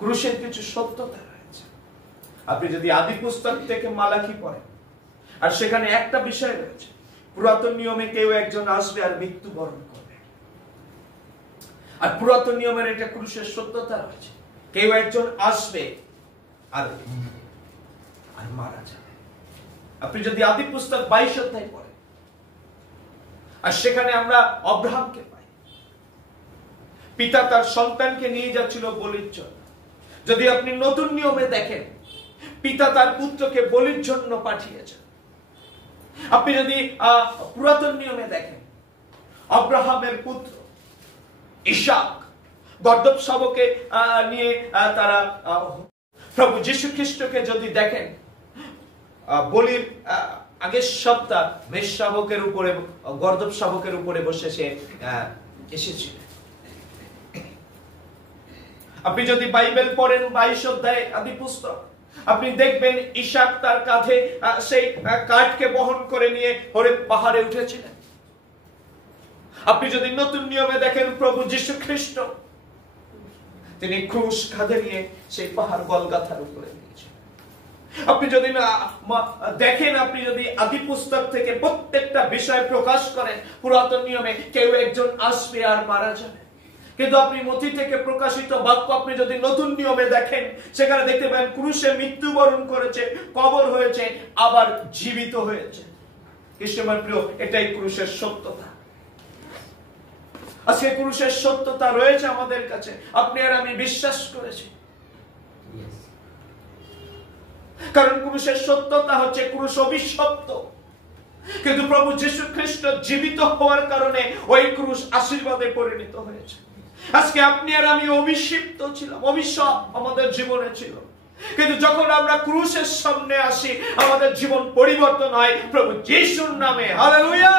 ক্রুশের কিছু সত্যতা রয়েছে। আপনি যদি আদি পুস্তক থেকে মালাকি পড়েন, আর সেখানে একটা বিষয় রয়েছে, পুরাতন নিয়মে কেউ একজন আসবে আর মৃত্যুবরণ করবে, আর পুরাতন নিয়মের একটা ক্রুশের সত্যতা রয়েছে, কেউ একজন আসবে আর মারা যাবে। আপনি যদি আদি পুস্তক 22 অধ্যায় পড়েন, আর সেখানে আমরা আব্রাহামকে পাই, পিতা তার সন্তানকে নিয়ে যাচ্ছিল বলির জন্য। যদি আপনি নতুন নিয়মে দেখেন, পিতা তার পুত্রকে বলির জন্য পাঠিয়েছেন। আপনি যদি পুরাতন নিয়মে দেখেন, আব্রাহামের পুত্র ইসাক গর্দভ শাবকে নিয়ে তারা প্রভু যীশু খ্রিস্টকে যদি দেখেন, বলির আগের সপ্তাহ মেষ শাবকের উপরে, গর্দভ শাবকের উপরে বসে সে এসেছিলেন। আপনি যদি বাইবেল পড়েন 22 অধ্যায় আদি পুস্তক, আপনি দেখবেন ইসাক তার কাঁধে সেই কাঠকে বহন করে নিয়ে হরেব পাহাড়ে উঠেছিলেন। আপনি যদি নতুন নিয়মে দেখেন, প্রভু যীশু খ্রিস্ট তিনি ক্রুশ কাঁধে নিয়ে সেই পাহাড় গলগাথার উপরে নিয়েছিলেন। আপনি যদি দেখেন, আপনি যদি আদি পুস্তক থেকে প্রত্যেকটা বিষয় প্রকাশ করেন, পুরাতন নিয়মে কেউ একজন আসবে আর মারা যাবে, কিন্তু আপনি মথি থেকে প্রকাশিত বাক্য আপনি যদি নতুন নিয়মে দেখেন, সেখানে দেখতে পাবেন ক্রুশে মৃত্যুবরণ করেছে, কবর হয়েছে, আবার জীবিত হয়েছে। খ্রিস্টের প্রিয়, এটাই ক্রুশের সত্যতা। আজকে ক্রুশের সত্যতা রয়েছে আমাদের কাছে, আপনি আর আমি বিশ্বাস করেছি। কারণ ক্রুশের সত্যতা হচ্ছে ক্রুশ অভিশপ্ত, কিন্তু প্রভু যীশু খ্রিস্ট জীবিত হওয়ার কারণে ওই ক্রুশ আশীর্বাদে পরিণত হয়েছে। আজকে আপনি আর আমি অভিশিপ্ত ছিলাম, অভিশাপ আমাদের জীবনে ছিল, কিন্তু যখন আমরা ক্রুশের সামনে আসি, আমাদের জীবন পরিবর্তন হয় প্রভু যীশুর নামে। হালেলুয়া।